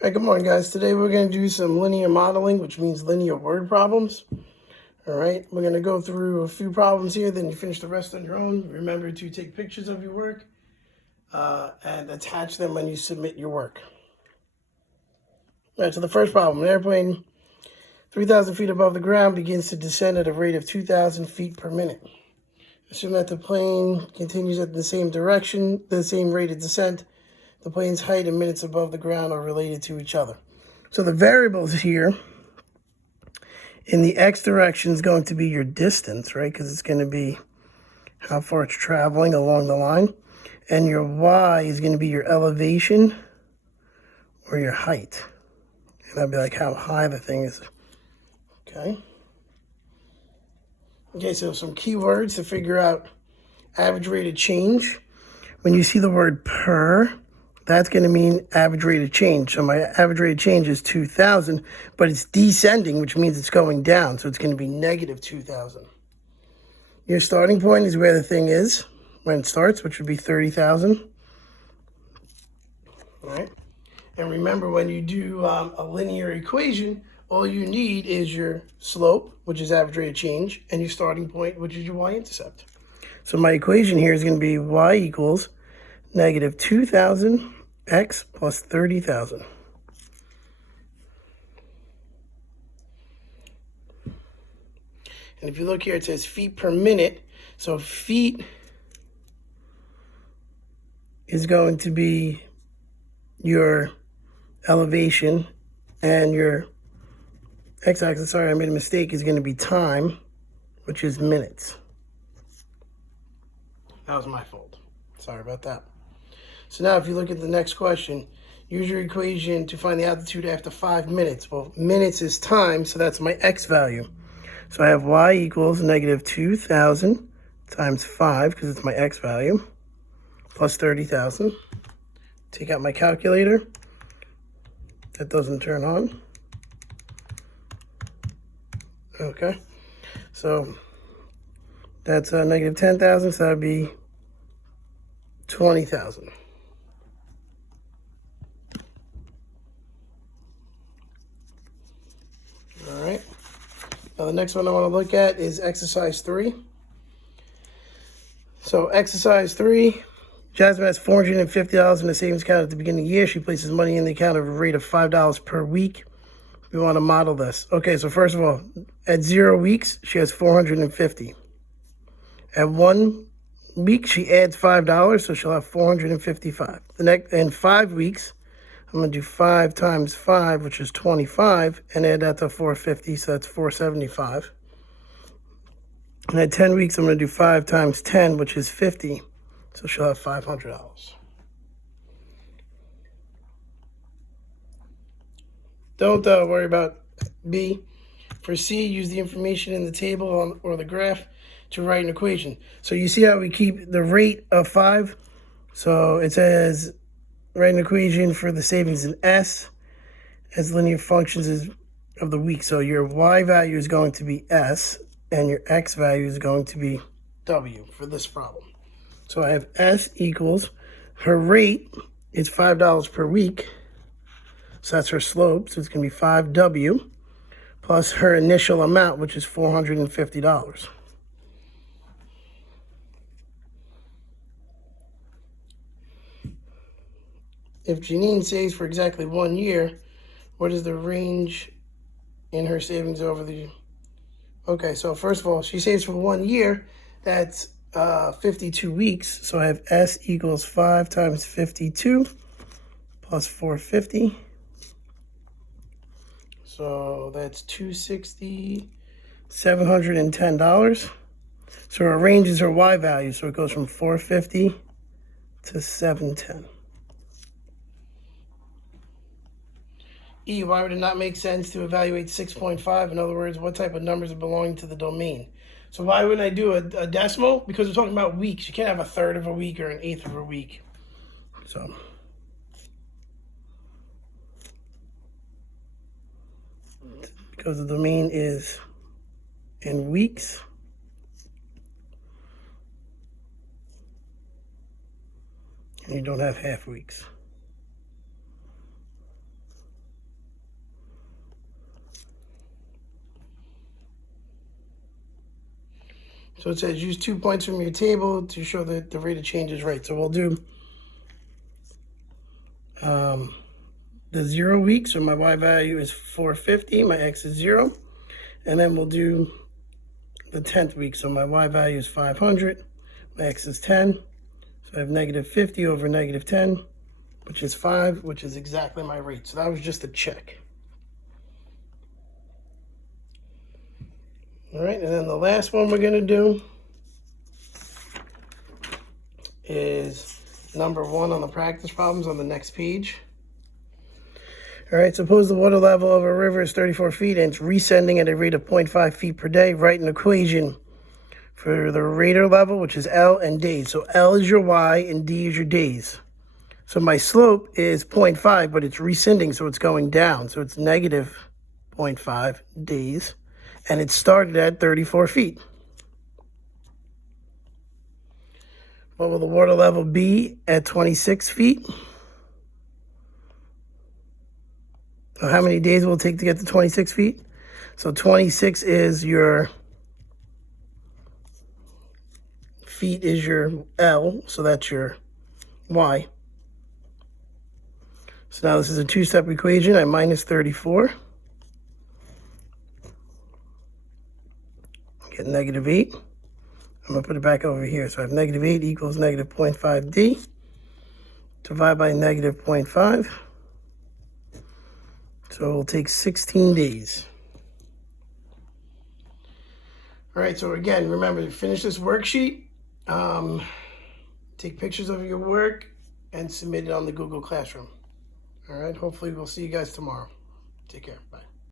All right, good morning, guys. Today we're going to do some linear modeling, which means linear word problems. All right, we're going to go through a few problems here, then you finish the rest on your own. Remember to take pictures of your work and attach them when you submit your work. All right, so the first problem, an airplane 3,000 feet above the ground begins to descend at a rate of 2,000 feet per minute. Assume that the plane continues at the same direction, the same rate of descent. The plane's height and minutes above the ground are related to each other. So the variables here in the x direction is going to be your distance, right? Because it's going to be how far it's traveling along the line. And your y is going to be your elevation or your height. And that'd be like how high the thing is. Okay. Okay, so some keywords to figure out average rate of change. When you see the word per, that's going to mean average rate of change. So my average rate of change is 2,000, but it's descending, which means it's going down. So it's going to be negative 2,000. Your starting point is where the thing is when it starts, which would be 30,000. All right. And remember, when you do a linear equation, all you need is your slope, which is average rate of change, and your starting point, which is your y-intercept. So my equation here is going to be y equals negative 2,000 x plus 30,000. And if you look here, it says feet per minute. So feet is going to be your elevation, and your x-axis, sorry, I made a mistake, is going to be time, which is minutes. That was my fault. Sorry about that. So now if you look at the next question, use your equation to find the altitude after 5 minutes. Well, minutes is time, so that's my x value. So I have y equals negative 2,000 times 5, because it's my x value, plus 30,000. Take out my calculator. That doesn't turn on. Okay. So that's negative 10,000, so that would be 20,000. All right. Now the next one I want to look at is exercise 3. So exercise 3, Jasmine has $450 in the savings account at the beginning of the year. She places money in the account at a rate of $5 per week. We want to model this. Okay, so first of all, at 0 weeks, she has $450. At 1 week, she adds $5, so she'll have $455. The next, in 5 weeks, I'm going to do 5 times 5, which is 25, and add that to 450, so that's 475. And at 10 weeks, I'm going to do 5 times 10, which is 50, so she'll have $500. Don't worry about B. For C, use the information in the table or the graph to write an equation. So you see how we keep the rate of 5? So it says write an equation for the savings in S as linear functions of the week. So your y value is going to be S, and your x value is going to be W for this problem. So I have S equals, her rate is $5 per week. So that's her slope, so it's going to be 5W, plus her initial amount, which is $450. If Janine saves for exactly 1 year, what is the range in her savings over the... Okay, so first of all, she saves for 1 year. That's 52 weeks. So I have S equals 5 times 52 plus 450. So that's $260, $710. So her range is her y value. So it goes from 450 to 710. E, why would it not make sense to evaluate 6.5? In other words, what type of numbers are belonging to the domain? So why wouldn't I do a decimal? Because we're talking about weeks. You can't have a third of a week or an eighth of a week. So because the domain is in weeks, and you don't have half weeks. So it says use 2 points from your table to show that the rate of change is right. So we'll do the 0 week. So my y value is 450, my x is 0. And then we'll do the 10th week. So my y value is 500, my x is 10. So I have negative 50 over negative 10, which is 5, which is exactly my rate. So that was just a check. All right, and then the last one we're going to do is number 1 on the practice problems on the next page. All right, suppose the water level of a river is 34 feet and it's rescending at a rate of 0.5 feet per day. Write an equation for the radar level, which is L, and days. So L is your Y and D is your days. So my slope is 0.5, but it's rescending, so it's going down. So it's negative 0.5 days, and it started at 34 feet. What will the water level be at 26 feet? So how many days will it take to get to 26 feet? So 26 is your feet is your L, so that's your Y. So now this is a two-step equation. I minus 34. Get negative 8. I'm going to put it back over here. So I have negative 8 equals negative 0.5d. Divide by negative 0.5. So it will take 16 days. All right, so again, remember to finish this worksheet. Take pictures of your work and submit it on the Google Classroom. All right, hopefully we'll see you guys tomorrow. Take care. Bye.